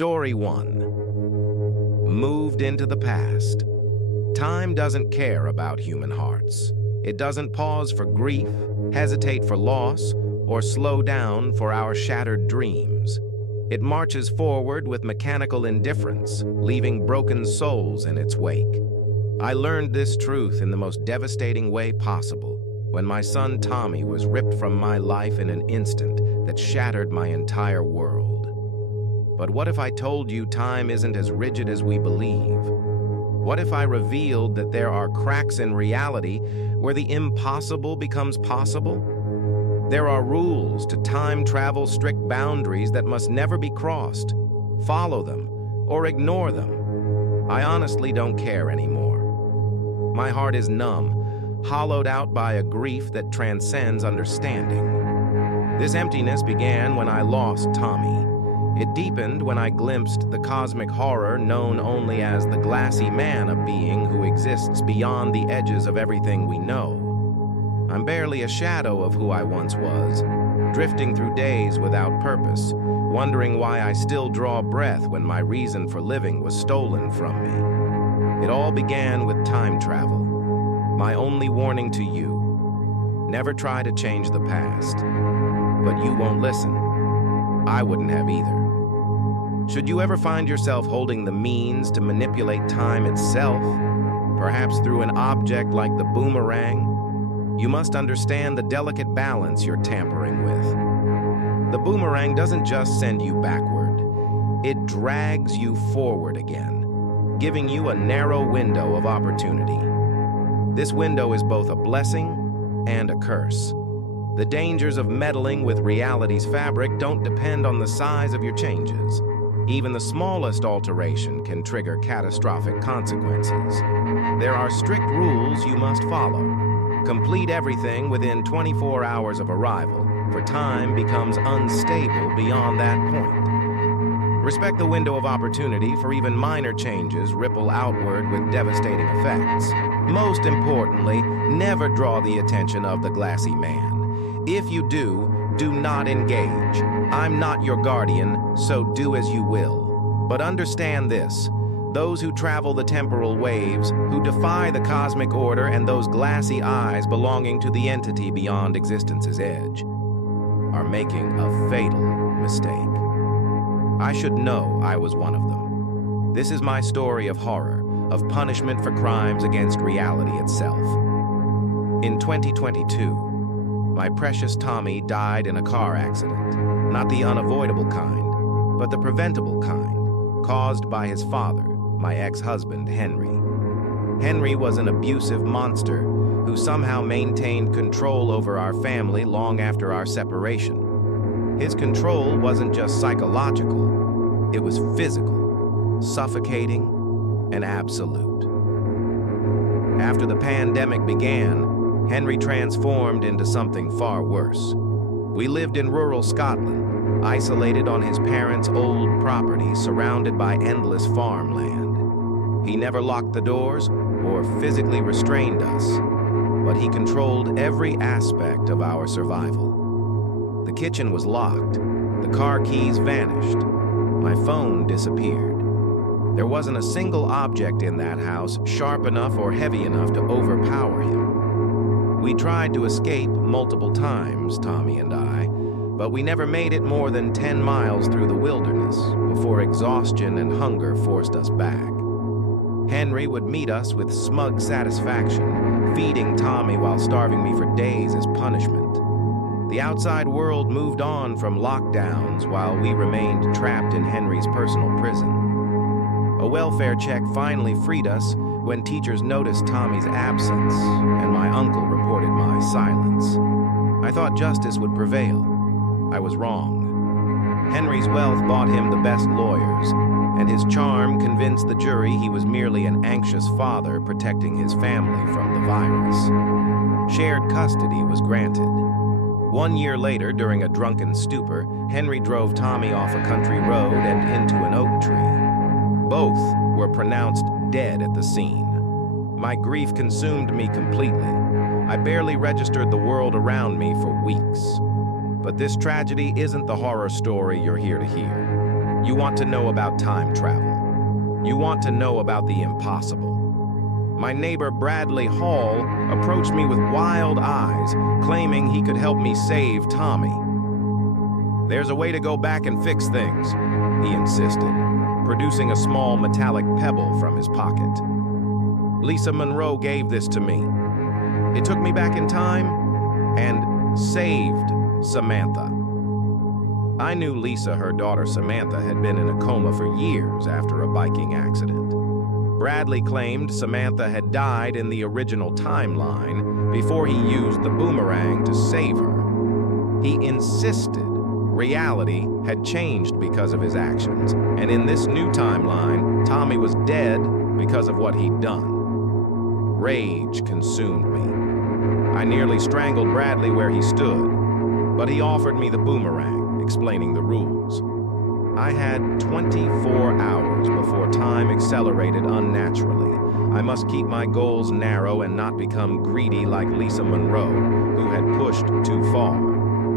Story 1. Moved into the past. Time doesn't care about human hearts. It doesn't pause for grief, hesitate for loss, or slow down for our shattered dreams. It marches forward with mechanical indifference, leaving broken souls in its wake. I learned this truth in the most devastating way possible, when my son Tommy was ripped from my life in an instant that shattered my entire world. But what if I told you time isn't as rigid as we believe? What if I revealed that there are cracks in reality where the impossible becomes possible? There are rules to time travel, strict boundaries that must never be crossed. Follow them or ignore them. I honestly don't care anymore. My heart is numb, hollowed out by a grief that transcends understanding. This emptiness began when I lost Tommy. It deepened when I glimpsed the cosmic horror known only as the glassy man, a being who exists beyond the edges of everything we know. I'm barely a shadow of who I once was, drifting through days without purpose, wondering why I still draw breath when my reason for living was stolen from me. It all began with time travel. My only warning to you: never try to change the past. But you won't listen. I wouldn't have either. Should you ever find yourself holding the means to manipulate time itself, perhaps through an object like the boomerang, you must understand the delicate balance you're tampering with. The boomerang doesn't just send you backward, it drags you forward again, giving you a narrow window of opportunity. This window is both a blessing and a curse. The dangers of meddling with reality's fabric don't depend on the size of your changes. Even the smallest alteration can trigger catastrophic consequences. There are strict rules you must follow. Complete everything within 24 hours of arrival, for time becomes unstable beyond that point. Respect the window of opportunity, for even minor changes ripple outward with devastating effects. Most importantly, never draw the attention of the glassy man. If you do not engage. I'm not your guardian, so do as you will. But understand this: those who travel the temporal waves, who defy the cosmic order and those glassy eyes belonging to the entity beyond existence's edge, are making a fatal mistake. I should know I was one of them. This is my story of horror, of punishment for crimes against reality itself. In 2022, my precious Tommy died in a car accident, not the unavoidable kind, but the preventable kind, caused by his father, my ex-husband, Henry. Henry was an abusive monster who somehow maintained control over our family long after our separation. His control wasn't just psychological, it was physical, suffocating, and absolute. After the pandemic began, Henry transformed into something far worse. We lived in rural Scotland, isolated on his parents' old property, surrounded by endless farmland. He never locked the doors or physically restrained us, but he controlled every aspect of our survival. The kitchen was locked, the car keys vanished, my phone disappeared. There wasn't a single object in that house sharp enough or heavy enough to overpower him. We tried to escape multiple times, Tommy and I, but we never made it more than 10 miles through the wilderness before exhaustion and hunger forced us back. Henry would meet us with smug satisfaction, feeding Tommy while starving me for days as punishment. The outside world moved on from lockdowns while we remained trapped in Henry's personal prison. A welfare check finally freed us when teachers noticed Tommy's absence and my uncle reported my silence. I thought justice would prevail. I was wrong. Henry's wealth bought him the best lawyers, and his charm convinced the jury he was merely an anxious father protecting his family from the virus. Shared custody was granted. 1 year later, during a drunken stupor, Henry drove Tommy off a country road and into an oak tree. Both were pronounced dead at the scene. My grief consumed me completely. I barely registered the world around me for weeks. But this tragedy isn't the horror story you're here to hear. You want to know about time travel. You want to know about the impossible. My neighbor Bradley Hall approached me with wild eyes, claiming he could help me save Tommy. There's a way to go back and fix things, he insisted, producing a small metallic pebble from his pocket. Lisa Monroe gave this to me. It took me back in time and saved Samantha. I knew Lisa, her daughter Samantha, had been in a coma for years after a biking accident. Bradley claimed Samantha had died in the original timeline before he used the boomerang to save her. He insisted reality had changed because of his actions, and in this new timeline, Tommy was dead because of what he'd done. Rage consumed me. I nearly strangled Bradley where he stood, but he offered me the boomerang, explaining the rules. I had 24 hours before time accelerated unnaturally. I must keep my goals narrow and not become greedy like Lisa Monroe, who had pushed too far.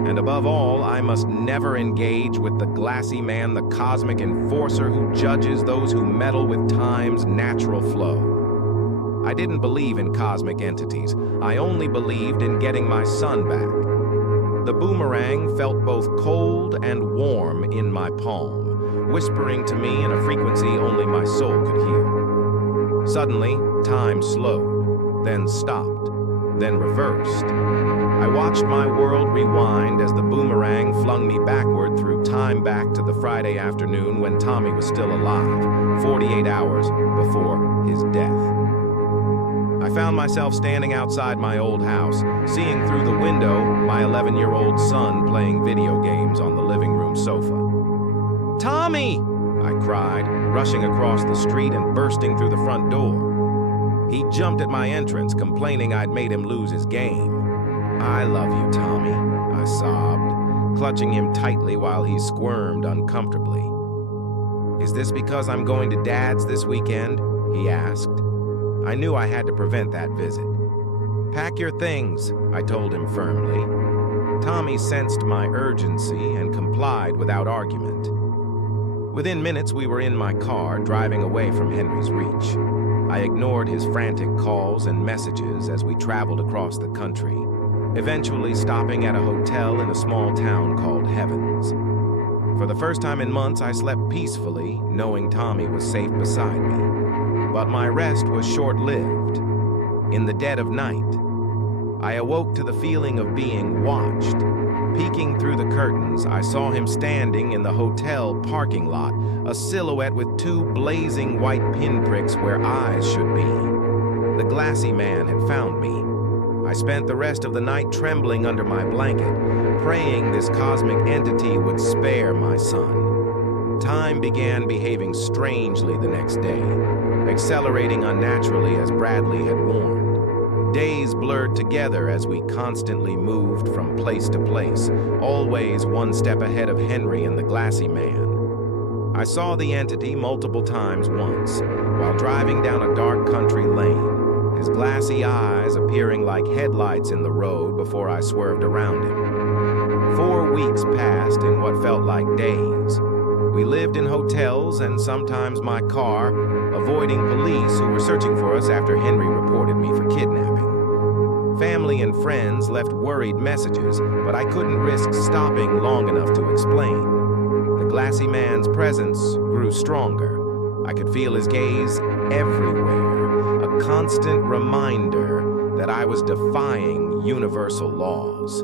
And above all, I must never engage with the glassy man, the cosmic enforcer who judges those who meddle with time's natural flow. I didn't believe in cosmic entities. I only believed in getting my son back. The boomerang felt both cold and warm in my palm, whispering to me in a frequency only my soul could hear. Suddenly, time slowed, then stopped, then reversed. I watched my world rewind as the boomerang flung me backward through time back to the Friday afternoon when Tommy was still alive, 48 hours before his death. I found myself standing outside my old house, seeing through the window my 11-year-old son playing video games on the living room sofa. "Tommy!" I cried, rushing across the street and bursting through the front door. He jumped at my entrance, complaining I'd made him lose his game. "I love you, Tommy," I sobbed, clutching him tightly while he squirmed uncomfortably. "Is this because I'm going to Dad's this weekend?" he asked. I knew I had to prevent that visit. "Pack your things," I told him firmly. Tommy sensed my urgency and complied without argument. Within minutes, we were in my car, driving away from Henry's reach. I ignored his frantic calls and messages as we traveled across the country, eventually stopping at a hotel in a small town called Heavens. For the first time in months, I slept peacefully, knowing Tommy was safe beside me. But my rest was short-lived. In the dead of night, I awoke to the feeling of being watched. Peeking through the curtains, I saw him standing in the hotel parking lot, a silhouette with two blazing white pinpricks where eyes should be. The glassy man had found me. I spent the rest of the night trembling under my blanket, praying this cosmic entity would spare my son. Time began behaving strangely the next day, accelerating unnaturally as Bradley had warned. Days blurred together as we constantly moved from place to place, always one step ahead of Henry and the glassy man. I saw the entity multiple times once, while driving down a dark country lane, his glassy eyes appearing like headlights in the road before I swerved around him. 4 weeks passed in what felt like days. We lived in hotels and sometimes my car, avoiding police who were searching for us after Henry reported me for kidnapping. Family and friends left worried messages, but I couldn't risk stopping long enough to explain. The glassy man's presence grew stronger. I could feel his gaze everywhere, a constant reminder that I was defying universal laws.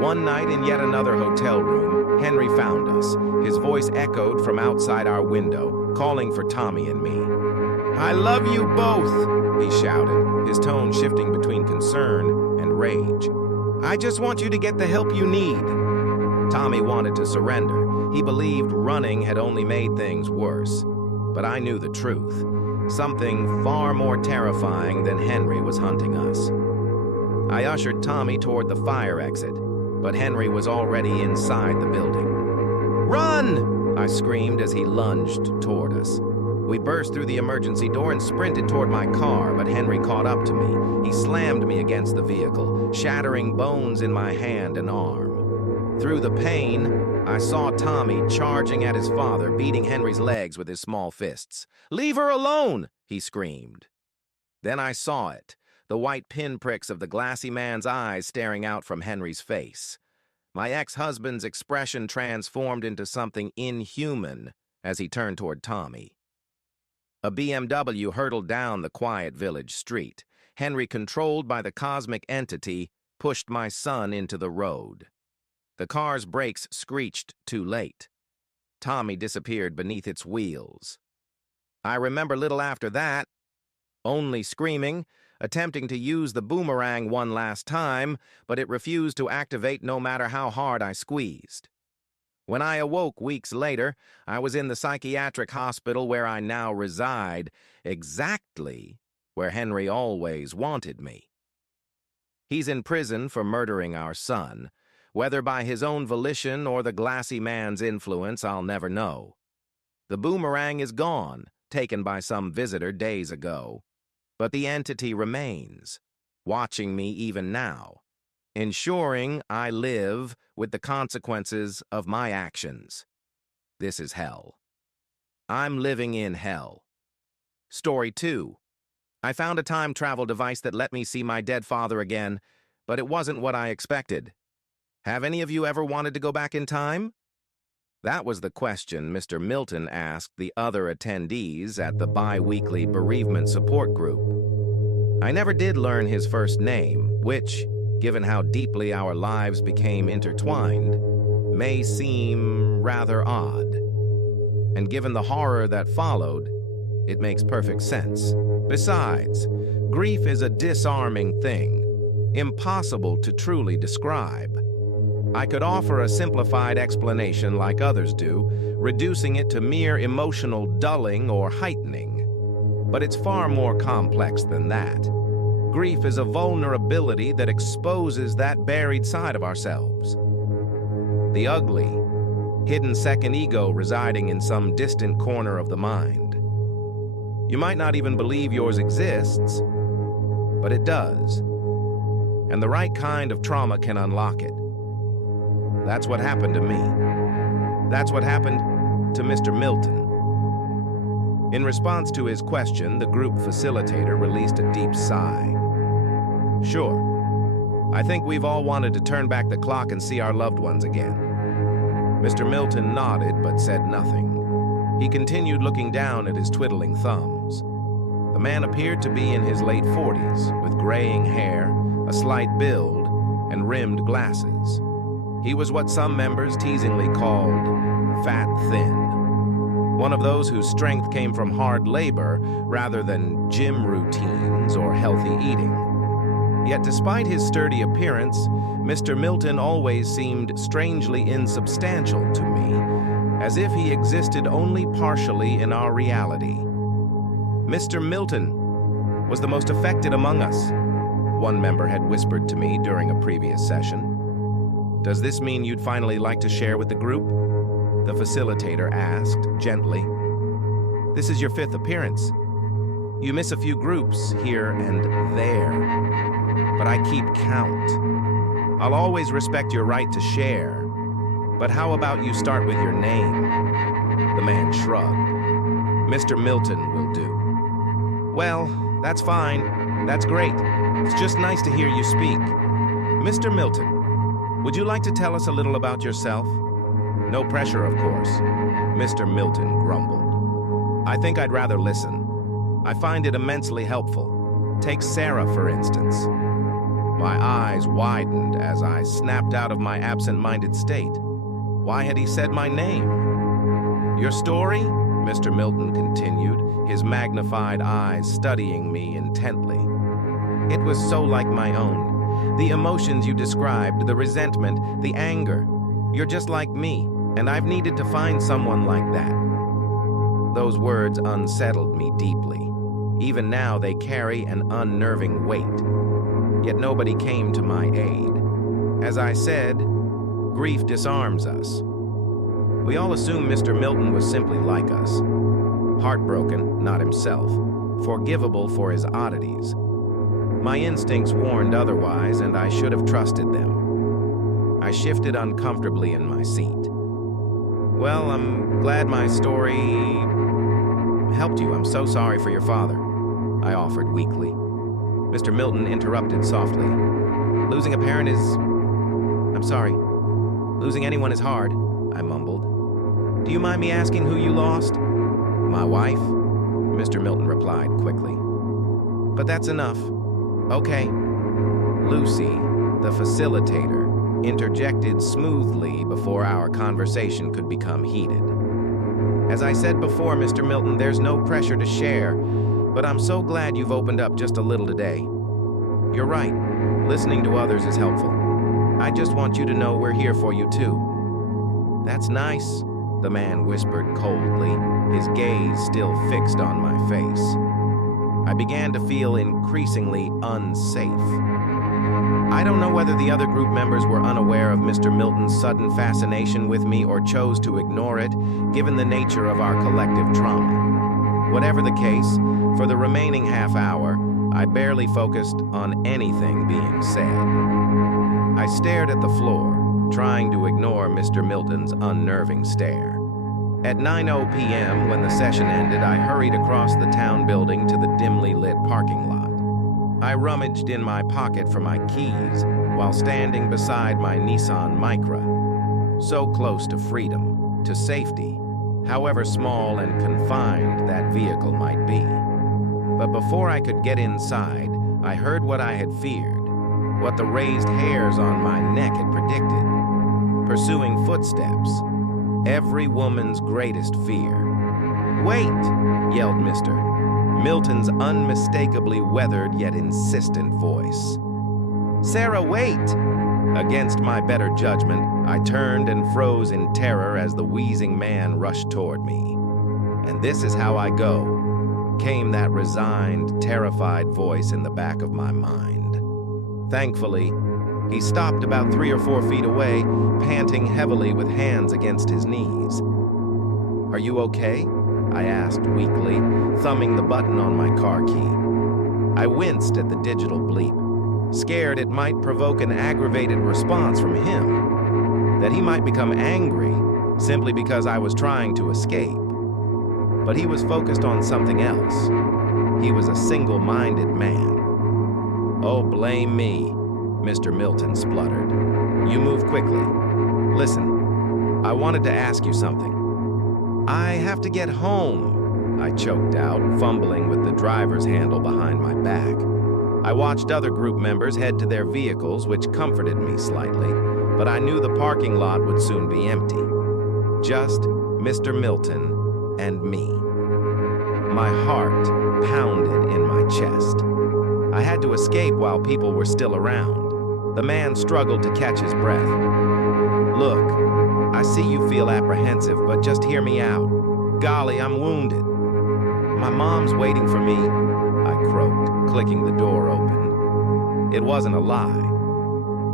One night in yet another hotel room, Henry found us. His voice echoed from outside our window, calling for Tommy and me. "I love you both," he shouted, his tone shifting between concern and rage. "I just want you to get the help you need." Tommy wanted to surrender. He believed running had only made things worse. But I knew the truth. Something far more terrifying than Henry was hunting us. I ushered Tommy toward the fire exit, but Henry was already inside the building. "Run!" I screamed as he lunged toward us. We burst through the emergency door and sprinted toward my car, but Henry caught up to me. He slammed me against the vehicle, shattering bones in my hand and arm. Through the pain, I saw Tommy charging at his father, beating Henry's legs with his small fists. "Leave her alone!" he screamed. Then I saw it, the white pinpricks of the glassy man's eyes staring out from Henry's face. My ex-husband's expression transformed into something inhuman as he turned toward Tommy. A BMW hurtled down the quiet village street. Henry, controlled by the cosmic entity, pushed my son into the road. The car's brakes screeched too late. Tommy disappeared beneath its wheels. I remember little after that, only screaming, attempting to use the boomerang one last time, but it refused to activate no matter how hard I squeezed. When I awoke weeks later, I was in the psychiatric hospital where I now reside, exactly where Henry always wanted me. He's in prison for murdering our son. Whether by his own volition or the glassy man's influence, I'll never know. The boomerang is gone, taken by some visitor days ago. But the entity remains, watching me even now, ensuring I live with the consequences of my actions. This is hell. I'm living in hell. Story 2. I found a time travel device that let me see my dead father again, but it wasn't what I expected. Have any of you ever wanted to go back in time? That was the question Mr. Milton asked the other attendees at the bi-weekly bereavement support group. I never did learn his first name, which, given how deeply our lives became intertwined, may seem rather odd. And given the horror that followed, it makes perfect sense. Besides, grief is a disarming thing, impossible to truly describe. I could offer a simplified explanation like others do, reducing it to mere emotional dulling or heightening. But it's far more complex than that. Grief is a vulnerability that exposes that buried side of ourselves. The ugly, hidden second ego residing in some distant corner of the mind. You might not even believe yours exists, but it does. And the right kind of trauma can unlock it. That's what happened to me. That's what happened to Mr. Milton. In response to his question, the group facilitator released a deep sigh. Sure, I think we've all wanted to turn back the clock and see our loved ones again. Mr. Milton nodded but said nothing. He continued looking down at his twiddling thumbs. The man appeared to be in his late 40s, with graying hair, a slight build, and rimmed glasses. He was what some members teasingly called fat thin. One of those whose strength came from hard labor rather than gym routines or healthy eating. Yet despite his sturdy appearance, Mr. Milton always seemed strangely insubstantial to me, as if he existed only partially in our reality. Mr. Milton was the most affected among us, one member had whispered to me during a previous session. Does this mean you'd finally like to share with the group? The facilitator asked, gently. This is your 5th appearance. You miss a few groups here and there, but I keep count. I'll always respect your right to share, but how about you start with your name? The man shrugged. Mr. Milton will do. Well, that's fine. That's great. It's just nice to hear you speak. Mr. Milton, would you like to tell us a little about yourself? No pressure, of course. Mr. Milton grumbled. I think I'd rather listen. I find it immensely helpful. Take Sarah, for instance. My eyes widened as I snapped out of my absent-minded state. Why had he said my name? Your story? Mr. Milton continued, his magnified eyes studying me intently. It was so like my own. The emotions you described, the resentment, the anger. You're just like me, and I've needed to find someone like that. Those words unsettled me deeply. Even now, they carry an unnerving weight. Yet nobody came to my aid. As I said, grief disarms us. We all assume Mr. Milton was simply like us. Heartbroken, not himself. Forgivable for his oddities. My instincts warned otherwise, and I should have trusted them. I shifted uncomfortably in my seat. Well, I'm glad my story helped you. I'm so sorry for your father, I offered weakly. Mr. Milton interrupted softly. Losing a parent is... I'm sorry. Losing anyone is hard, I mumbled. Do you mind me asking who you lost? My wife, Mr. Milton replied quickly. But that's enough. Okay. Lucy, the facilitator, interjected smoothly before our conversation could become heated. As I said before, Mr. Milton, there's no pressure to share, but I'm so glad you've opened up just a little today. You're right. Listening to others is helpful. I just want you to know we're here for you, too. That's nice, the man whispered coldly, his gaze still fixed on my face. I began to feel increasingly unsafe. I don't know whether the other group members were unaware of Mr. Milton's sudden fascination with me or chose to ignore it, given the nature of our collective trauma. Whatever the case, for the remaining half hour, I barely focused on anything being said. I stared at the floor, trying to ignore Mr. Milton's unnerving stare. At 9:00 p.m., when the session ended, I hurried across the town building to the dimly lit parking lot. I rummaged in my pocket for my keys while standing beside my Nissan Micra. So close to freedom, to safety, however small and confined that vehicle might be. But before I could get inside, I heard what I had feared, what the raised hairs on my neck had predicted. Pursuing footsteps, every woman's greatest fear. "Wait!" yelled Mr. Milton's unmistakably weathered yet insistent voice. "Sarah, wait!" Against my better judgment, I turned and froze in terror as the wheezing man rushed toward me. "And this is how I go," came that resigned, terrified voice in the back of my mind. Thankfully, he stopped about 3 or 4 feet away, panting heavily with hands against his knees. "Are you okay?" I asked weakly, thumbing the button on my car key. I winced at the digital bleep, scared it might provoke an aggravated response from him, that he might become angry simply because I was trying to escape. But he was focused on something else. He was a single-minded man. "Oh, blame me," Mr. Milton spluttered. "You move quickly. Listen, I wanted to ask you something." "I have to get home," I choked out, fumbling with the driver's handle behind my back. I watched other group members head to their vehicles, which comforted me slightly, but I knew the parking lot would soon be empty. Just Mr. Milton and me. My heart pounded in my chest. I had to escape while people were still around. The man struggled to catch his breath. "Look, I see you feel apprehensive, but just hear me out. Golly, I'm wounded. My mom's waiting for me," I croaked, clicking the door open. It wasn't a lie.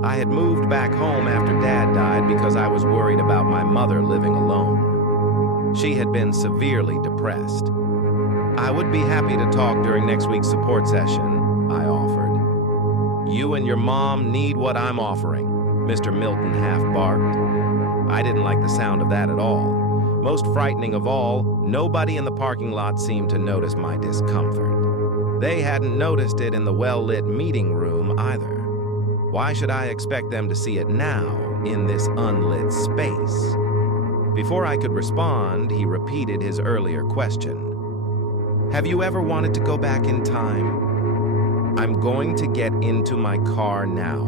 I had moved back home after Dad died because I was worried about my mother living alone. She had been severely depressed. "I would be happy to talk during next week's support session," I offered. "You and your mom need what I'm offering," Mr. Milton half barked. I didn't like the sound of that at all. Most frightening of all, nobody in the parking lot seemed to notice my discomfort. They hadn't noticed it in the well-lit meeting room either. Why should I expect them to see it now, in this unlit space? Before I could respond, he repeated his earlier question. "Have you ever wanted to go back in time?" "I'm going to get into my car now,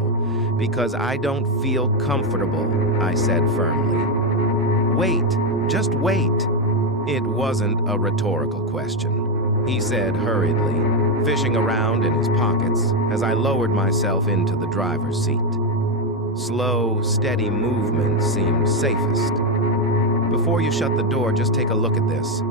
because I don't feel comfortable," I said firmly. "Wait, just wait." It wasn't a rhetorical question, he said hurriedly, fishing around in his pockets as I lowered myself into the driver's seat. Slow, steady movement seemed safest. "Before you shut the door, just take a look at this."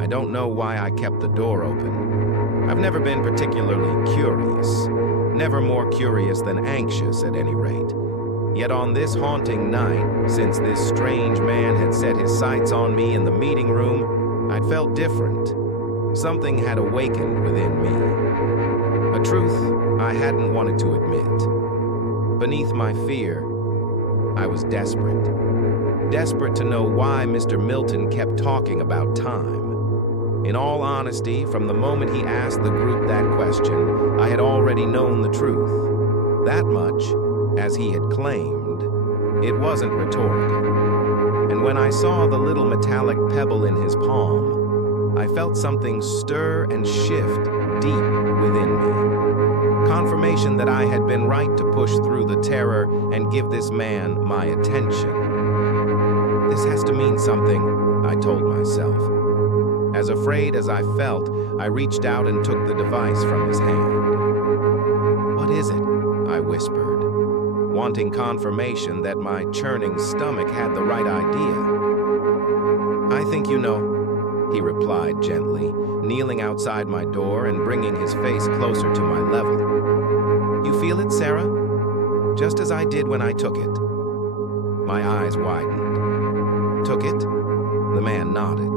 I don't know why I kept the door open. I've never been particularly curious, never more curious than anxious at any rate. Yet on this haunting night, since this strange man had set his sights on me in the meeting room, I'd felt different. Something had awakened within me. A truth I hadn't wanted to admit. Beneath my fear, I was desperate. desperate to know why Mr. Milton kept talking about time. In all honesty, from the moment he asked the group that question, I had already known the truth. That much, as he had claimed, it wasn't rhetorical. And when I saw the little metallic pebble in his palm, I felt something stir and shift deep within me. Confirmation that I had been right to push through the terror and give this man my attention. This has to mean something, I told myself. As afraid as I felt, I reached out and took the device from his hand. "What is it?" I whispered, wanting confirmation that my churning stomach had the right idea. "I think you know," he replied gently, kneeling outside my door and bringing his face closer to my level. "You feel it, Sarah? Just as I did when I took it." My eyes widened. "Took it?" The man nodded.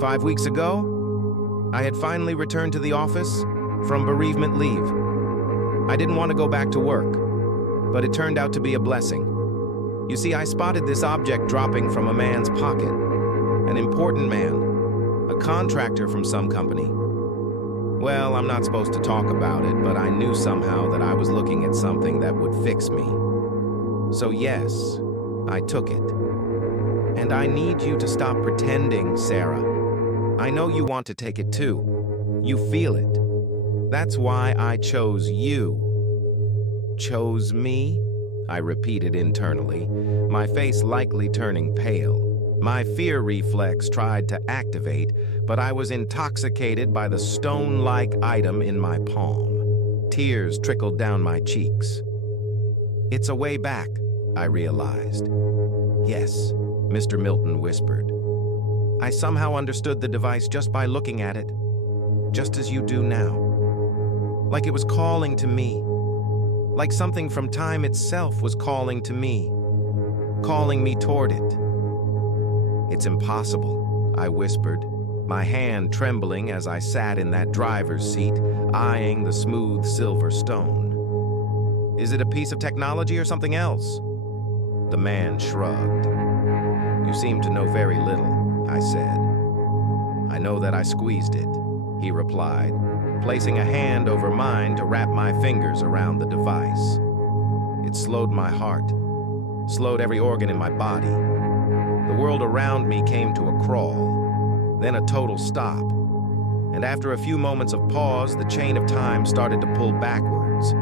5 weeks ago, I had finally returned to the office from bereavement leave. I didn't want to go back to work, but it turned out to be a blessing. You see, I spotted this object dropping from a man's pocket, an important man, a contractor from some company. Well, I'm not supposed to talk about it, but I knew somehow that I was looking at something that would fix me. So yes, I took it. And I need you to stop pretending, Sarah. I know you want to take it too. You feel it. That's why I chose you. Chose me? I repeated internally, my face likely turning pale. My fear reflex tried to activate, but I was intoxicated by the stone-like item in my palm. Tears trickled down my cheeks. It's a way back, I realized. Yes, Mr. Milton whispered. I somehow understood the device just by looking at it, just as you do now. Like it was calling to me. Like something from time itself was calling to me, calling me toward it. It's impossible, I whispered, my hand trembling as I sat in that driver's seat, eyeing the smooth silver stone. Is it a piece of technology or something else? The man shrugged. You seem to know very little, I said. I know that I squeezed it, he replied, placing a hand over mine to wrap my fingers around the device. It slowed my heart, slowed every organ in my body. The world around me came to a crawl, then a total stop. And after a few moments of pause, the chain of time started to pull backwards,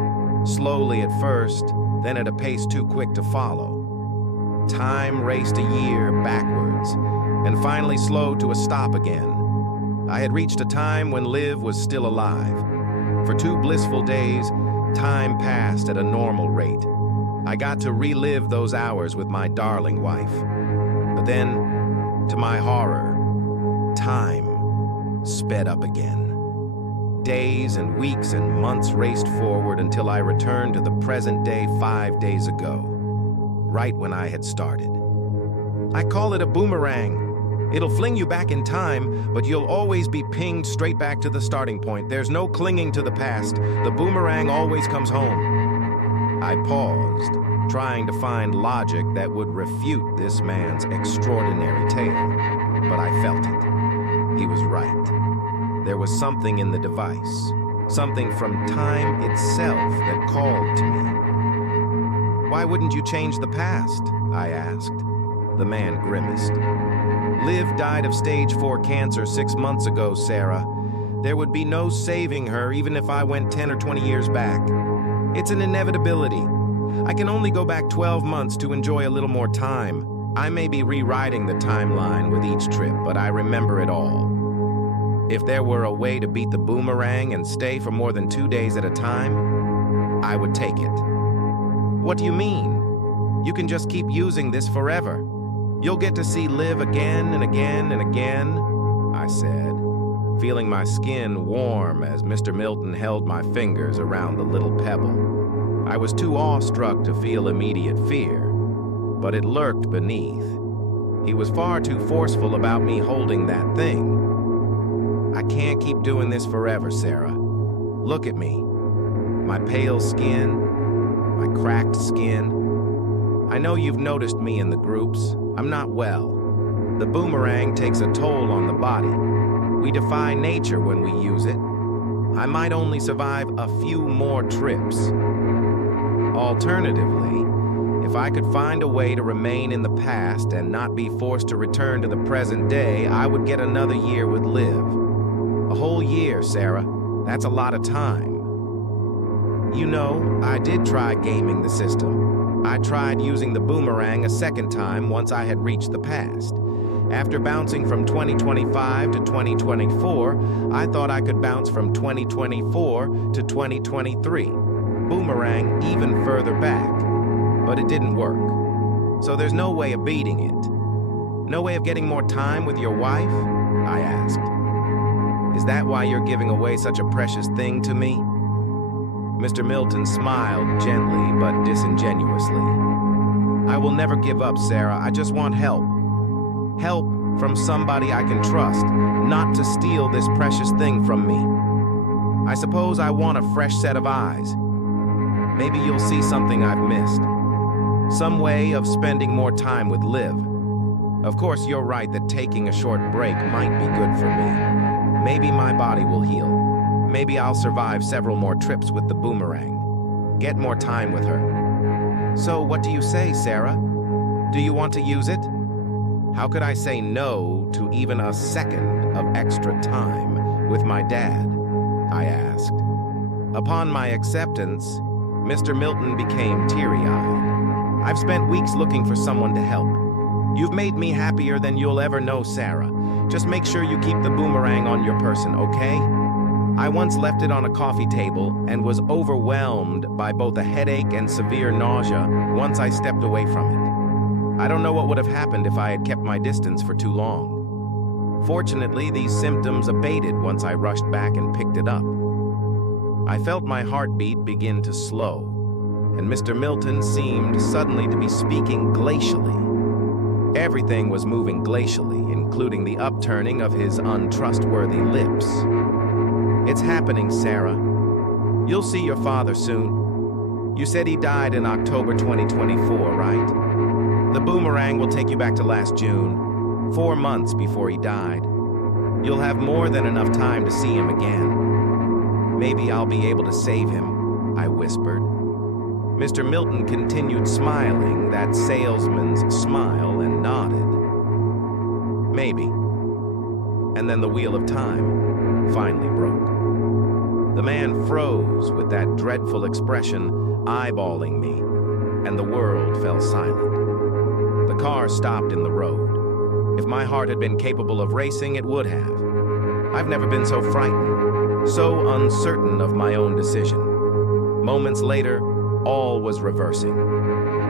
slowly at first, then at a pace too quick to follow. Time raced a year backwards, and finally slowed to a stop again. I had reached a time when Liv was still alive. For 2 blissful days, time passed at a normal rate. I got to relive those hours with my darling wife. But then, to my horror, time sped up again. Days and weeks and months raced forward until I returned to the present day 5 days ago, right when I had started. I call it a boomerang. It'll fling you back in time, but you'll always be pinged straight back to the starting point. There's no clinging to the past. The boomerang always comes home. I paused, trying to find logic that would refute this man's extraordinary tale, but I felt it. He was right. There was something in the device, something from time itself that called to me. Why wouldn't you change the past? I asked. The man grimaced. Liv died of stage 4 cancer 6 months ago, Sarah. There would be no saving her even if I went 10 or 20 years back. It's an inevitability. I can only go back 12 months to enjoy a little more time. I may be rewriting the timeline with each trip, but I remember it all. If there were a way to beat the boomerang and stay for more than 2 days at a time, I would take it. What do you mean? You can just keep using this forever. You'll get to see Liv again and again and again, I said, feeling my skin warm as Mr. Milton held my fingers around the little pebble. I was too awestruck to feel immediate fear, but it lurked beneath. He was far too forceful about me holding that thing. I can't keep doing this forever, Sarah. Look at me. My pale skin, my cracked skin. I know you've noticed me in the groups. I'm not well. The boomerang takes a toll on the body. We defy nature when we use it. I might only survive a few more trips. Alternatively, if I could find a way to remain in the past and not be forced to return to the present day, I would get another year with Liv. A whole year, Sarah. That's a lot of time. You know, I did try gaming the system. I tried using the boomerang a second time once I had reached the past. After bouncing from 2025 to 2024, I thought I could bounce from 2024 to 2023. Boomerang even further back. But it didn't work. So there's no way of beating it. No way of getting more time with your wife? I asked. Is that why you're giving away such a precious thing to me? Mr. Milton smiled gently but disingenuously. I will never give up, Sarah. I just want help. Help from somebody I can trust, not to steal this precious thing from me. I suppose I want a fresh set of eyes. Maybe you'll see something I've missed. Some way of spending more time with Liv. Of course, you're right that taking a short break might be good for me. Maybe my body will heal. Maybe I'll survive several more trips with the boomerang. Get more time with her. So what do you say, Sarah? Do you want to use it? How could I say no to even a second of extra time with my dad? I asked. Upon my acceptance, Mr. Milton became teary-eyed. I've spent weeks looking for someone to help. You've made me happier than you'll ever know, Sarah. Just make sure you keep the boomerang on your person, okay? I once left it on a coffee table and was overwhelmed by both a headache and severe nausea once I stepped away from it. I don't know what would have happened if I had kept my distance for too long. Fortunately, these symptoms abated once I rushed back and picked it up. I felt my heartbeat begin to slow, and Mr. Milton seemed suddenly to be speaking glacially. Everything was moving glacially, including the upturning of his untrustworthy lips. It's happening, Sarah. You'll see your father soon. You said he died in October 2024, right? The boomerang will take you back to last June, 4 months before he died. You'll have more than enough time to see him again. Maybe I'll be able to save him, I whispered. Mr. Milton continued smiling, that salesman's smile, and nodded. Maybe. And then the wheel of time finally broke. The man froze with that dreadful expression, eyeballing me, and the world fell silent. The car stopped in the road. If my heart had been capable of racing, it would have. I've never been so frightened, so uncertain of my own decision. Moments later, all was reversing,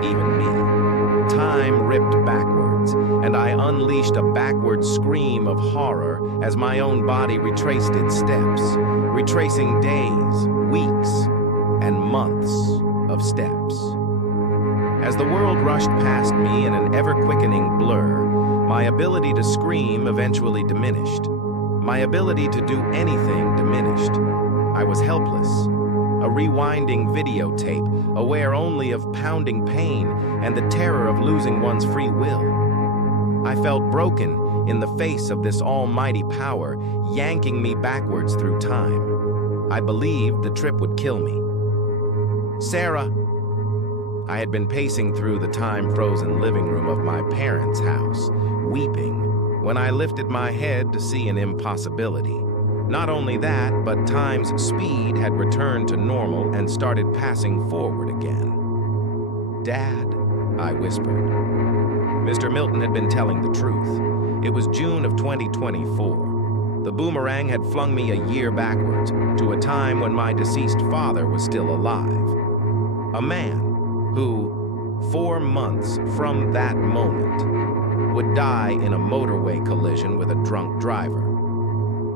even me. Time ripped backwards, and I unleashed a backward scream of horror as my own body retraced its steps, retracing days, weeks, and months of steps. As the world rushed past me in an ever-quickening blur, my ability to scream eventually diminished. My ability to do anything diminished. I was helpless. A rewinding videotape, aware only of pounding pain and the terror of losing one's free will. I felt broken in the face of this almighty power, yanking me backwards through time. I believed the trip would kill me. Sarah! I had been pacing through the time-frozen living room of my parents' house, weeping, when I lifted my head to see an impossibility. Not only that, but time's speed had returned to normal and started passing forward again. Dad, I whispered. Mr. Milton had been telling the truth. It was June of 2024. The boomerang had flung me a year backwards to a time when my deceased father was still alive. A man who, 4 months from that moment, would die in a motorway collision with a drunk driver.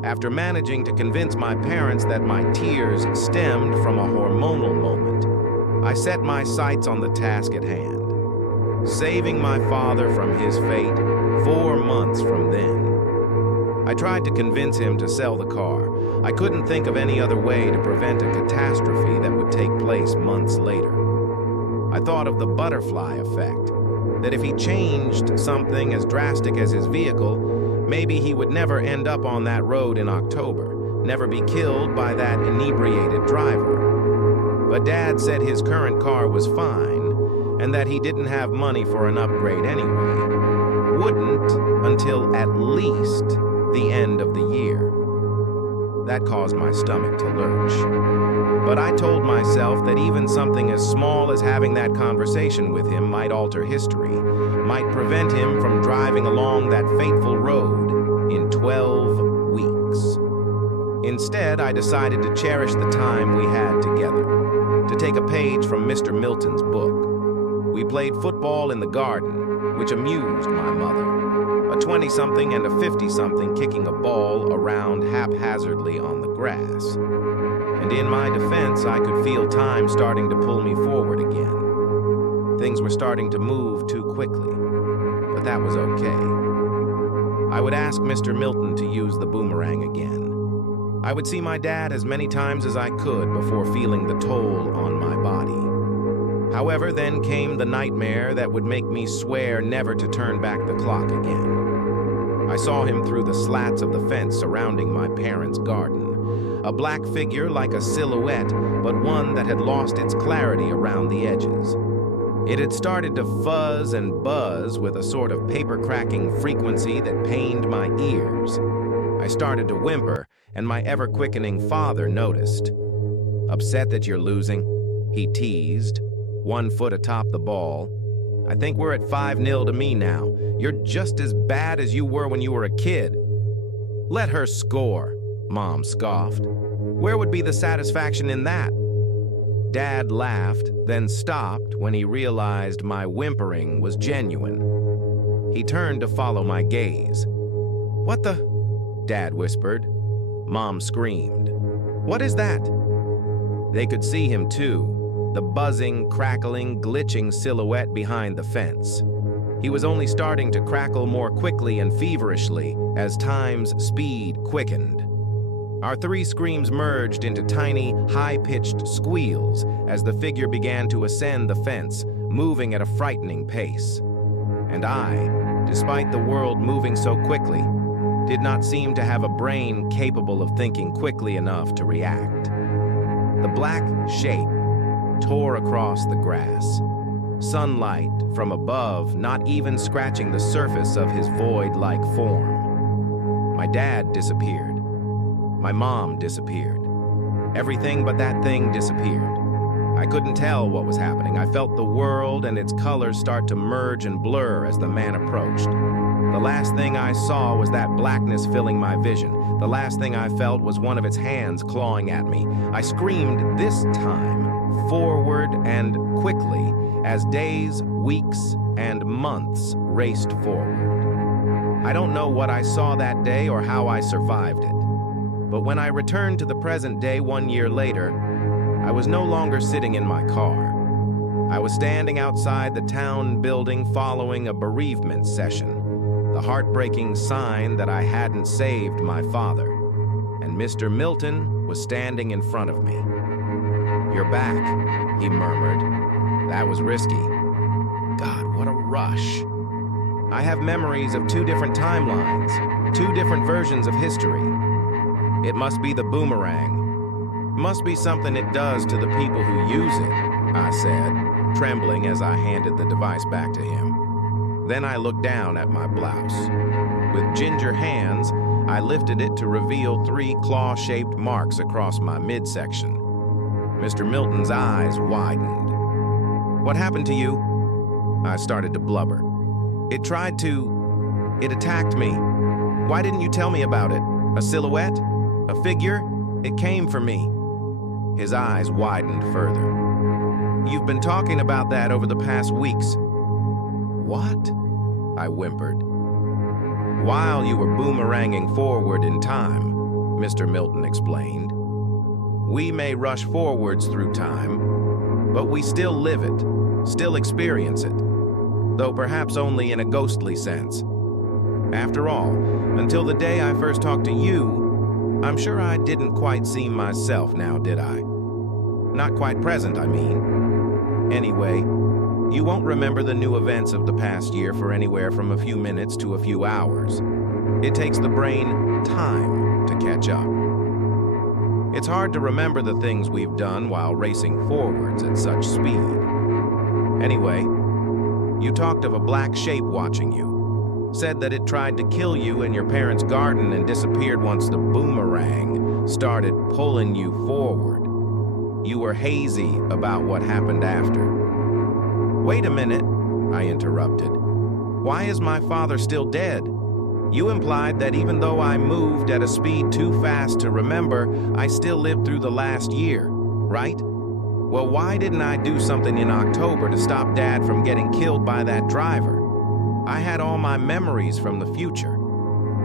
After managing to convince my parents that my tears stemmed from a hormonal moment, I set my sights on the task at hand, saving my father from his fate 4 months from then. I tried to convince him to sell the car. I couldn't think of any other way to prevent a catastrophe that would take place months later. I thought of the butterfly effect, that if he changed something as drastic as his vehicle, maybe he would never end up on that road in October, never be killed by that inebriated driver. But Dad said his current car was fine, and that he didn't have money for an upgrade anyway. Wouldn't until at least the end of the year. That caused my stomach to lurch. But I told myself that even something as small as having that conversation with him might alter history, might prevent him from driving along that fateful road in 12 weeks. Instead, I decided to cherish the time we had together, to take a page from Mr. Milton's book. We played football in the garden, which amused my mother. A 20-something and a 50-something kicking a ball around haphazardly on the grass. And in my defense, I could feel time starting to pull me forward again. Things were starting to move too quickly, but that was okay. I would ask Mr. Milton to use the boomerang again. I would see my dad as many times as I could before feeling the toll on my body. However, then came the nightmare that would make me swear never to turn back the clock again. I saw him through the slats of the fence surrounding my parents' garden. A black figure like a silhouette, but one that had lost its clarity around the edges. It had started to fuzz and buzz with a sort of paper-cracking frequency that pained my ears. I started to whimper, and my ever-quickening father noticed. "Upset that you're losing?" he teased, 1 foot atop the ball. "I think we're at 5-0 to me now. You're just as bad as you were when you were a kid." "Let her score," Mom scoffed. "Where would be the satisfaction in that?" Dad laughed, then stopped when he realized my whimpering was genuine. He turned to follow my gaze. "What the?" Dad whispered. Mom screamed. "What is that?" They could see him too, the buzzing, crackling, glitching silhouette behind the fence. He was only starting to crackle more quickly and feverishly as time's speed quickened. Our 3 screams merged into tiny, high-pitched squeals as the figure began to ascend the fence, moving at a frightening pace. And I, despite the world moving so quickly, did not seem to have a brain capable of thinking quickly enough to react. The black shape tore across the grass, sunlight from above not even scratching the surface of his void-like form. My dad disappeared. My mom disappeared. Everything but that thing disappeared. I couldn't tell what was happening. I felt the world and its colors start to merge and blur as the man approached. The last thing I saw was that blackness filling my vision. The last thing I felt was one of its hands clawing at me. I screamed this time, forward and quickly, as days, weeks, and months raced forward. I don't know what I saw that day or how I survived it. But when I returned to the present day 1 year later, I was no longer sitting in my car. I was standing outside the town building following a bereavement session. The heartbreaking sign that I hadn't saved my father, and Mr. Milton was standing in front of me. "You're back," he murmured. "That was risky. God, what a rush." I have memories of 2 different timelines, 2 different versions of history. It must be the boomerang. Must be something it does to the people who use it, I said, trembling as I handed the device back to him. Then I looked down at my blouse. With ginger hands, I lifted it to reveal 3 claw-shaped marks across my midsection. Mr. Milton's eyes widened. "What happened to you?" I started to blubber. It attacked me. Why didn't you tell me about it? A silhouette? A figure? It came for me." His eyes widened further. "You've been talking about that over the past weeks." "What?" I whimpered. "While you were boomeranging forward in time," Mr. Milton explained. "We may rush forwards through time, but we still live it, still experience it, though perhaps only in a ghostly sense. After all, until the day I first talked to you, I'm sure I didn't quite see myself now, did I? Not quite present, I mean. Anyway, You won't remember the new events of the past year for anywhere from a few minutes to a few hours. It takes the brain time to catch up. It's hard to remember the things we've done while racing forwards at such speed. Anyway, you talked of a black shape watching you. Said that it tried to kill you in your parents' garden and disappeared once the boomerang started pulling you forward. You were hazy about what happened after. Wait a minute, I interrupted. Why is my father still dead? You implied that even though I moved at a speed too fast to remember, I still lived through the last year, right? Well, why didn't I do something in October to stop Dad from getting killed by that driver? I had all my memories from the future.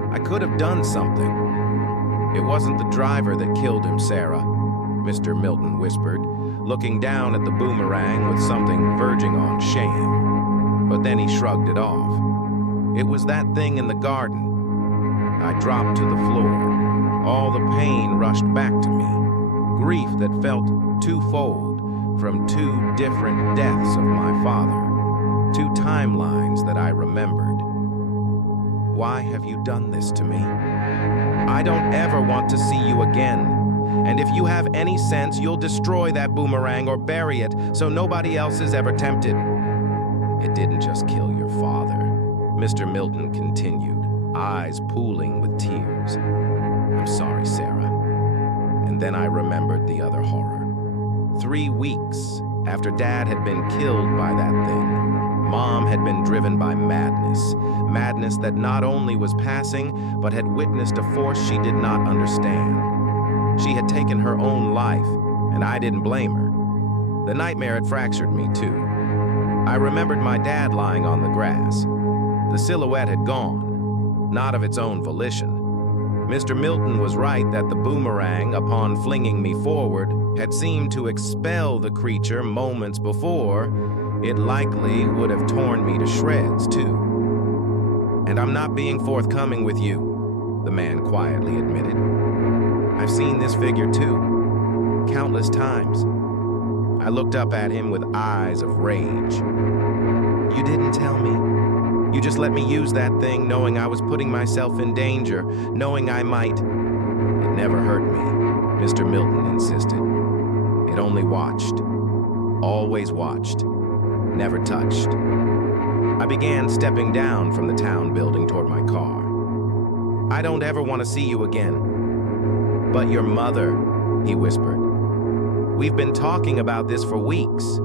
I could have done something. It wasn't the driver that killed him, Sarah, Mr. Milton whispered, looking down at the boomerang with something verging on shame. But then he shrugged it off. It was that thing in the garden. I dropped to the floor. All the pain rushed back to me. Grief that felt twofold from two different deaths of my father. Two timelines that I remembered. Why have you done this to me? I don't ever want to see you again. And if you have any sense, you'll destroy that boomerang or bury it so nobody else is ever tempted. It didn't just kill your father, Mr. Milton continued, eyes pooling with tears. I'm sorry, Sarah. And then I remembered the other horror. 3 weeks after Dad had been killed by that thing, Mom had been driven by madness. Madness that not only was passing, but had witnessed a force she did not understand. She had taken her own life, and I didn't blame her. The nightmare had fractured me, too. I remembered my dad lying on the grass. The silhouette had gone, not of its own volition. Mr. Milton was right that the boomerang, upon flinging me forward, had seemed to expel the creature moments before. It likely would have torn me to shreds, too. And I'm not being forthcoming with you, the man quietly admitted. I've seen this figure, too, countless times. I looked up at him with eyes of rage. You didn't tell me. You just let me use that thing knowing I was putting myself in danger, knowing I might. It never hurt me, Mr. Milton insisted. It only watched. Always watched. Never touched. I began stepping down from the town building toward my car. I don't ever want to see you again. But your mother, he whispered. We've been talking about this for weeks.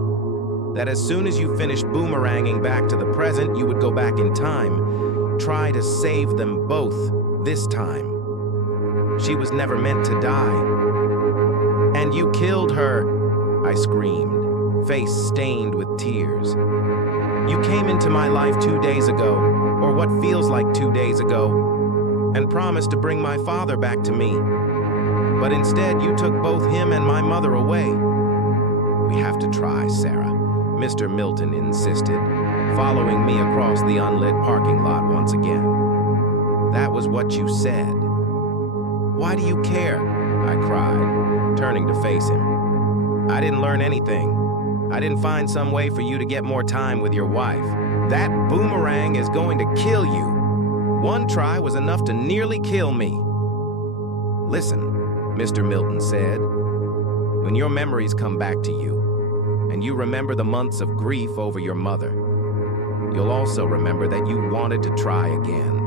That as soon as you finished boomeranging back to the present, you would go back in time, try to save them both this time. She was never meant to die. And you killed her, I screamed, face stained with tears. You came into my life 2 days ago, or what feels like 2 days ago, and promised to bring my father back to me. But instead, you took both him and my mother away. We have to try, Sarah, Mr. Milton insisted, following me across the unlit parking lot once again. That was what you said. Why do you care? I cried, turning to face him. I didn't learn anything. I didn't find some way for you to get more time with your wife. That boomerang is going to kill you. One try was enough to nearly kill me. Listen, Mr. Milton said, when your memories come back to you, and you remember the months of grief over your mother, you'll also remember that you wanted to try again.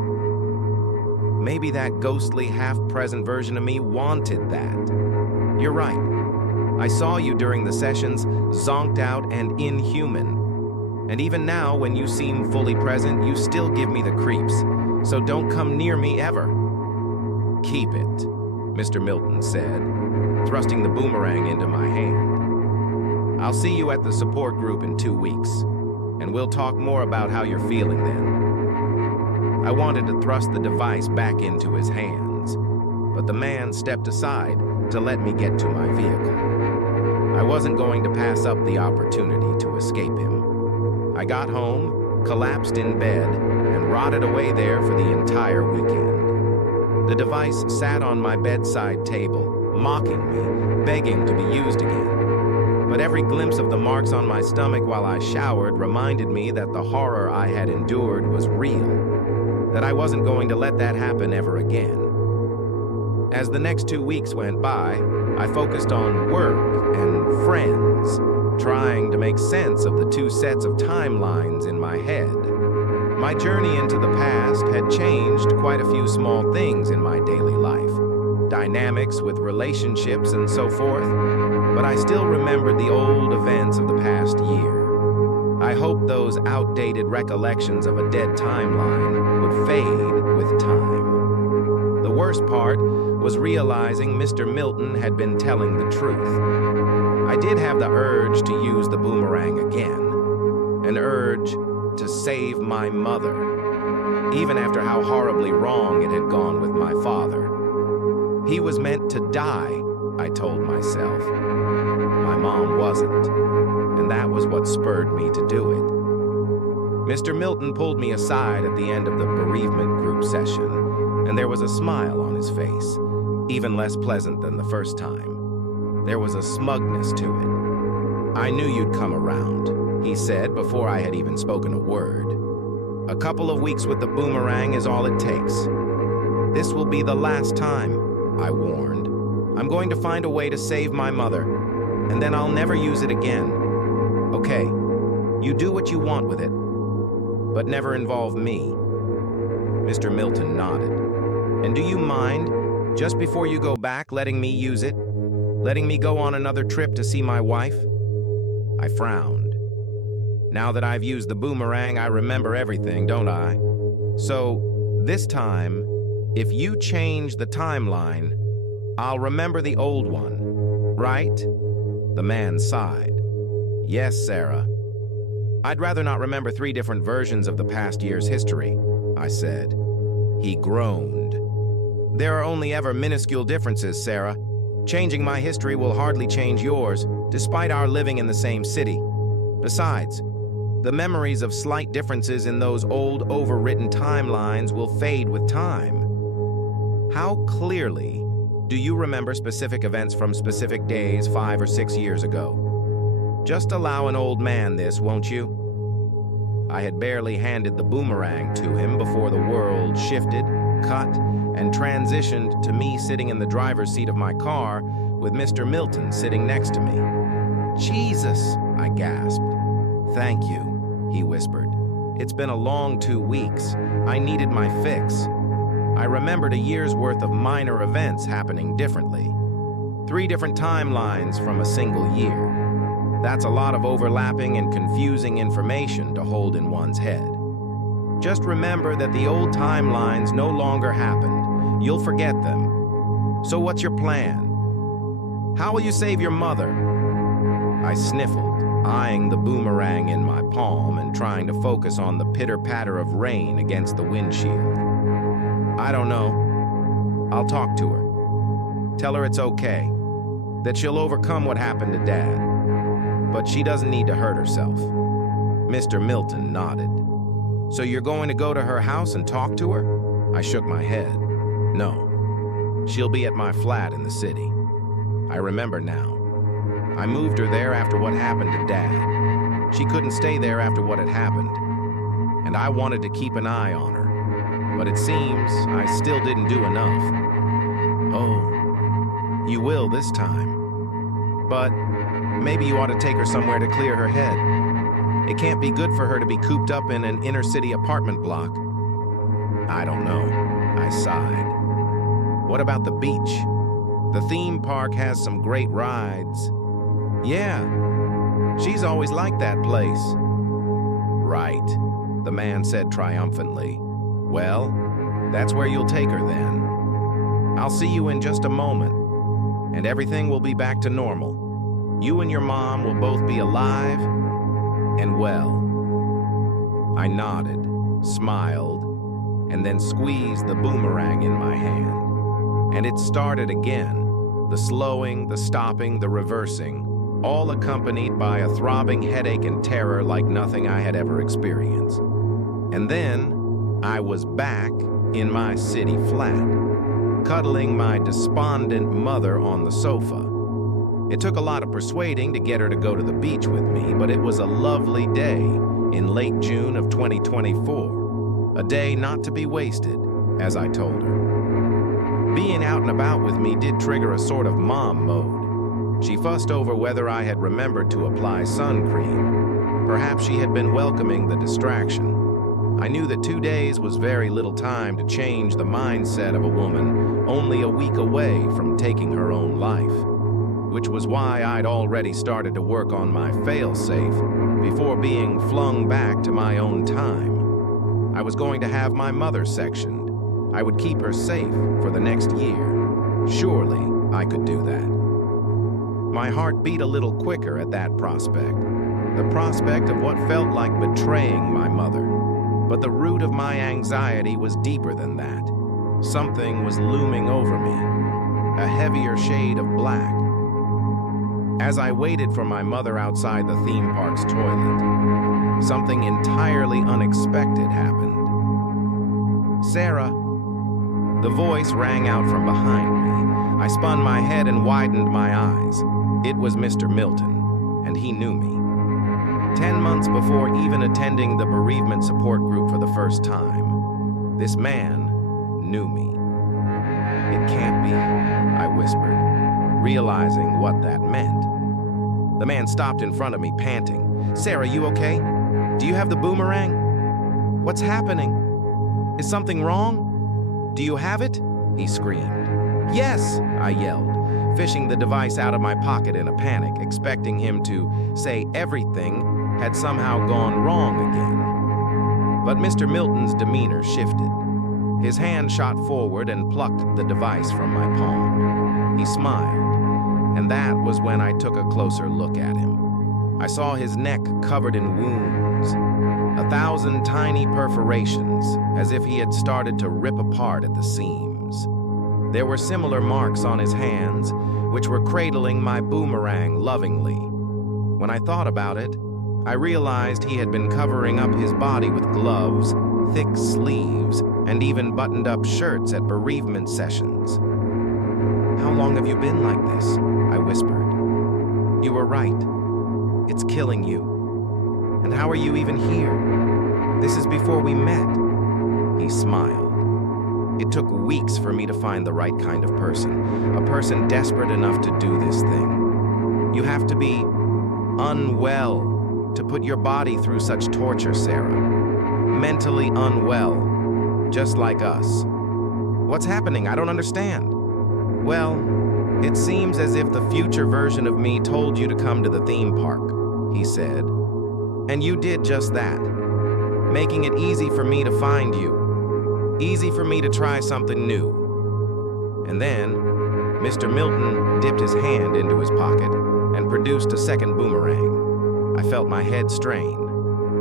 Maybe that ghostly, half-present version of me wanted that. You're right. I saw you during the sessions, zonked out and inhuman. And even now, when you seem fully present, you still give me the creeps. So don't come near me ever. Keep it, Mr. Milton said, thrusting the boomerang into my hand. I'll see you at the support group in 2 weeks, and we'll talk more about how you're feeling then. I wanted to thrust the device back into his hands, but the man stepped aside to let me get to my vehicle. I wasn't going to pass up the opportunity to escape him. I got home, collapsed in bed, and rotted away there for the entire weekend. The device sat on my bedside table, mocking me, begging to be used again. but every glimpse of the marks on my stomach while I showered reminded me that the horror I had endured was real, that I wasn't going to let that happen ever again. As the next 2 weeks went by, I focused on work and friends, trying to make sense of the two sets of timelines in my head. My journey into the past had changed quite a few small things in my daily life, dynamics with relationships and so forth, but I still remembered the old events of the past year. I hoped those outdated recollections of a dead timeline would fade with time. The worst part was realizing Mr. Milton had been telling the truth. I did have the urge to use the boomerang again, an urge to save my mother, even after how horribly wrong it had gone with my father. He was meant to die, I told myself. My mom wasn't, and that was what spurred me to do it. Mr. Milton pulled me aside at the end of the bereavement group session, and there was a smile on his face, even less pleasant than the first time. There was a smugness to it. "I knew you'd come around," he said before I had even spoken a word. "A couple of weeks with the boomerang is all it takes. This will be the last time," I warned. "I'm going to find a way to save my mother, and then I'll never use it again. Okay, you do what you want with it, but never involve me." Mr. Milton nodded. "And do you mind, just before you go back, letting me use it? Letting me go on another trip to see my wife?" I frowned. Now that I've used the boomerang, I remember everything, don't I? "So, this time, if you change the timeline, I'll remember the old one, right?" The man sighed. "Yes, Sarah. I'd rather not remember 3 different versions of the past year's history," I said. He groaned. "There are only ever minuscule differences, Sarah. Changing my history will hardly change yours, despite our living in the same city. Besides, the memories of slight differences in those old, overwritten timelines will fade with time. How clearly do you remember specific events from specific days 5 or 6 years ago? Just allow an old man this, won't you?" I had barely handed the boomerang to him before the world shifted, cut, and transitioned to me sitting in the driver's seat of my car with Mr. Milton sitting next to me. "Jesus," I gasped. "Thank you," he whispered. "It's been a long 2 weeks. I needed my fix." I remembered a year's worth of minor events happening differently. 3 different timelines from a single year. That's a lot of overlapping and confusing information to hold in one's head. Just remember that the old timelines no longer happened. You'll forget them. So what's your plan? How will you save your mother? I sniffled, eyeing the boomerang in my palm and trying to focus on the pitter-patter of rain against the windshield. I don't know. I'll talk to her. Tell her it's okay, that she'll overcome what happened to Dad. But she doesn't need to hurt herself. Mr. Milton nodded. So you're going to go to her house and talk to her? I shook my head. No. She'll be at my flat in the city. I remember now. I moved her there after what happened to Dad. She couldn't stay there after what had happened. And I wanted to keep an eye on her. But it seems I still didn't do enough. Oh, you will this time. But maybe you ought to take her somewhere to clear her head. It can't be good for her to be cooped up in an inner-city apartment block. I don't know. I sighed. What about the beach? The theme park has some great rides. Yeah, she's always liked that place. Right, the man said triumphantly. Well, that's where you'll take her then. I'll see you in just a moment, and everything will be back to normal. You and your mom will both be alive and well. I nodded, smiled, and then squeezed the boomerang in my hand. And it started again, the slowing, the stopping, the reversing, all accompanied by a throbbing headache and terror like nothing I had ever experienced. And then I was back in my city flat, cuddling my despondent mother on the sofa. It took a lot of persuading to get her to go to the beach with me, but it was a lovely day in late June of 2024. A day not to be wasted, as I told her. Being out and about with me did trigger a sort of mom mode. She fussed over whether I had remembered to apply sun cream. Perhaps she had been welcoming the distraction. I knew that 2 days was very little time to change the mindset of a woman only a week away from taking her own life, which was why I'd already started to work on my fail-safe before being flung back to my own time. I was going to have my mother sectioned. I would keep her safe for the next year. Surely I could do that. My heart beat a little quicker at that prospect, the prospect of what felt like betraying my mother. But the root of my anxiety was deeper than that. Something was looming over me, a heavier shade of black. As I waited for my mother outside the theme park's toilet, something entirely unexpected happened. "Sarah." The voice rang out from behind me. I spun my head and widened my eyes. It was Mr. Milton, and he knew me. 10 months before even attending the bereavement support group for the first time, this man knew me. "It can't be," I whispered, realizing what that meant. The man stopped in front of me, panting. "Sarah, you okay? Do you have the boomerang? What's happening? Is something wrong? Do you have it?" he screamed. "Yes," I yelled, fishing the device out of my pocket in a panic, expecting him to say everything had somehow gone wrong again. But Mr. Milton's demeanor shifted. His hand shot forward and plucked the device from my palm. He smiled, and that was when I took a closer look at him. I saw his neck covered in wounds, 1,000 tiny perforations, as if he had started to rip apart at the seams. There were similar marks on his hands, which were cradling my boomerang lovingly. When I thought about it, I realized he had been covering up his body with gloves, thick sleeves, and even buttoned-up shirts at bereavement sessions. "How long have you been like this?" I whispered. "You were right. It's killing you. And how are you even here? This is before we met." He smiled. "It took weeks for me to find the right kind of person, a person desperate enough to do this thing. You have to be unwell to put your body through such torture, Sarah. Mentally unwell, just like us." "What's happening? I don't understand." "Well, it seems as if the future version of me told you to come to the theme park," he said. "And you did just that, making it easy for me to find you, easy for me to try something new." And then Mr. Milton dipped his hand into his pocket and produced a second boomerang. I felt my head strain,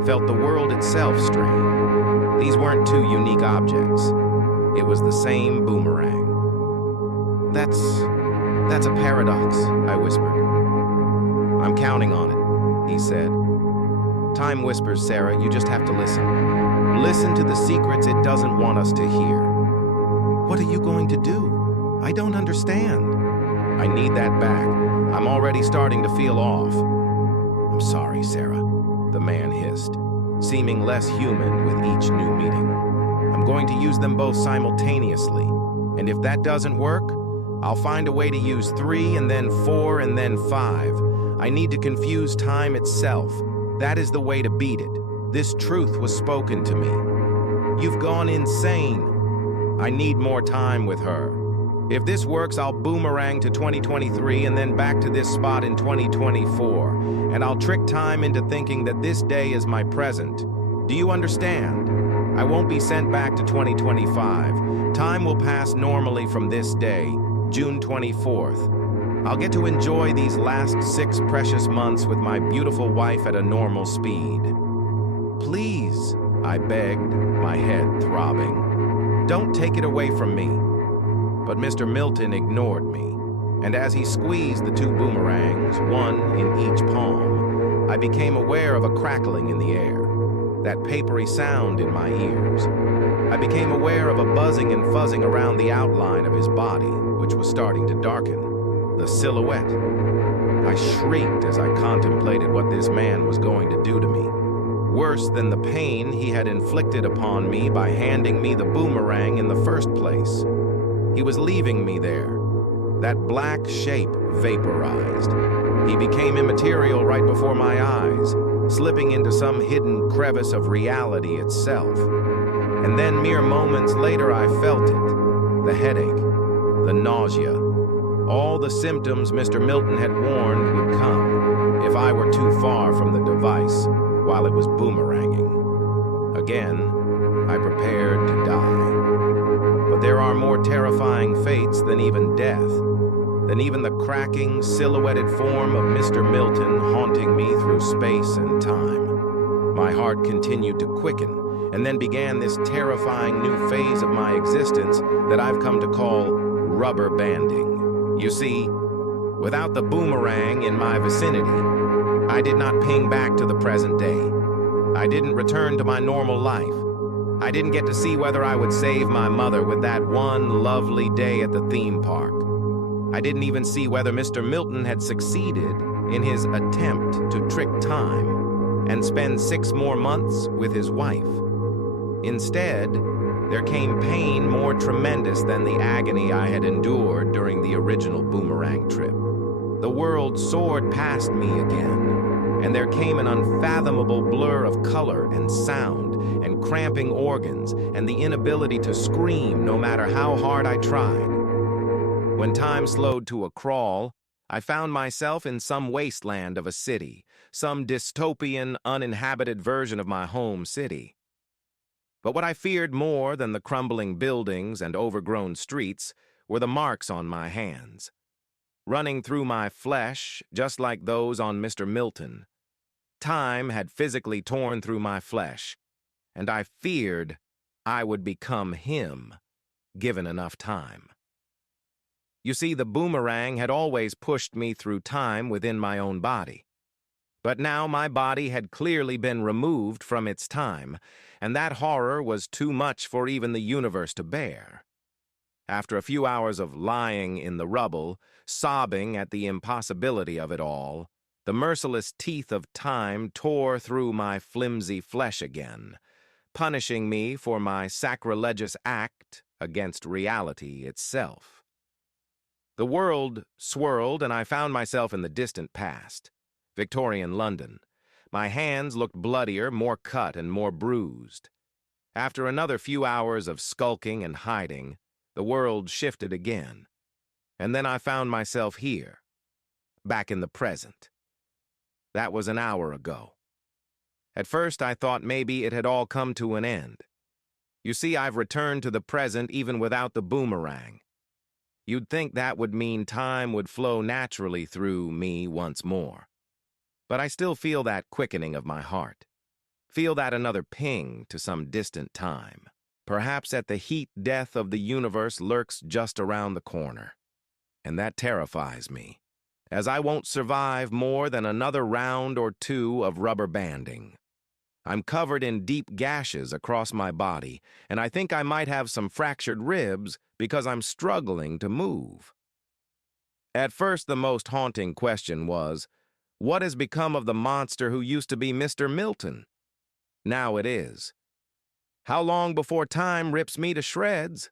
felt the world itself strain. These weren't two unique objects. It was the same boomerang. That's a paradox," I whispered. "I'm counting on it," he said. "Time whispers, Sarah. You just have to listen. Listen to the secrets it doesn't want us to hear." "What are you going to do? I don't understand." "I need that back. I'm already starting to feel off." "I'm sorry, Sarah," the man hissed, seeming less human with each new meeting. "I'm going to use them both simultaneously, and if that doesn't work, I'll find a way to use 3 and then 4 and then 5. I need to confuse time itself. That is the way to beat it. This truth was spoken to me. You've gone insane. I need more time with her. If this works, I'll boomerang to 2023 and then back to this spot in 2024. And I'll trick time into thinking that this day is my present. Do you understand? I won't be sent back to 2025. Time will pass normally from this day, June 24th. I'll get to enjoy these last 6 precious months with my beautiful wife at a normal speed." "Please," I begged, my head throbbing. "Don't take it away from me." But Mr. Milton ignored me, and as he squeezed the 2 boomerangs, one in each palm, I became aware of a crackling in the air, that papery sound in my ears. I became aware of a buzzing and fuzzing around the outline of his body, which was starting to darken. the silhouette. I shrieked as I contemplated what this man was going to do to me. Worse than the pain he had inflicted upon me by handing me the boomerang in the first place. He was leaving me there. That black shape vaporized. He became immaterial right before my eyes, slipping into some hidden crevice of reality itself. And then mere moments later I felt it. The headache, the nausea, all the symptoms Mr. Milton had warned would come if I were too far from the device while it was boomeranging. Again, I prepared to die. But there are more terrifying fates than even death, than even the cracking, silhouetted form of Mr. Milton haunting me through space and time. My heart continued to quicken, and then began this terrifying new phase of my existence that I've come to call rubber banding. You see, without the boomerang in my vicinity, I did not ping back to the present day. I didn't return to my normal life. I didn't get to see whether I would save my mother with that one lovely day at the theme park. I didn't even see whether Mr. Milton had succeeded in his attempt to trick time and spend 6 more months with his wife. Instead, there came pain more tremendous than the agony I had endured during the original boomerang trip. The world soared past me again, and there came an unfathomable blur of color and sound and cramping organs and the inability to scream no matter how hard I tried. When time slowed to a crawl, I found myself in some wasteland of a city, some dystopian, uninhabited version of my home city. But what I feared more than the crumbling buildings and overgrown streets were the marks on my hands. Running through my flesh, just like those on Mr. Milton. Time had physically torn through my flesh, and I feared I would become him, given enough time. You see, the boomerang had always pushed me through time within my own body. But now my body had clearly been removed from its time, and that horror was too much for even the universe to bear. After a few hours of lying in the rubble, sobbing at the impossibility of it all, the merciless teeth of time tore through my flimsy flesh again, punishing me for my sacrilegious act against reality itself. The world swirled, and I found myself in the distant past, Victorian London. My hands looked bloodier, more cut, and more bruised. After another few hours of skulking and hiding, the world shifted again, and then I found myself here, back in the present. That was an hour ago. At first I thought maybe it had all come to an end. You see, I've returned to the present even without the boomerang. You'd think that would mean time would flow naturally through me once more. But I still feel that quickening of my heart. Feel that another ping to some distant time. Perhaps at the heat death of the universe lurks just around the corner. And that terrifies me, as I won't survive more than another round or two of rubber banding. I'm covered in deep gashes across my body, and I think I might have some fractured ribs because I'm struggling to move. At first, the most haunting question was, what has become of the monster who used to be Mr. Milton? Now it is. How long before time rips me to shreds?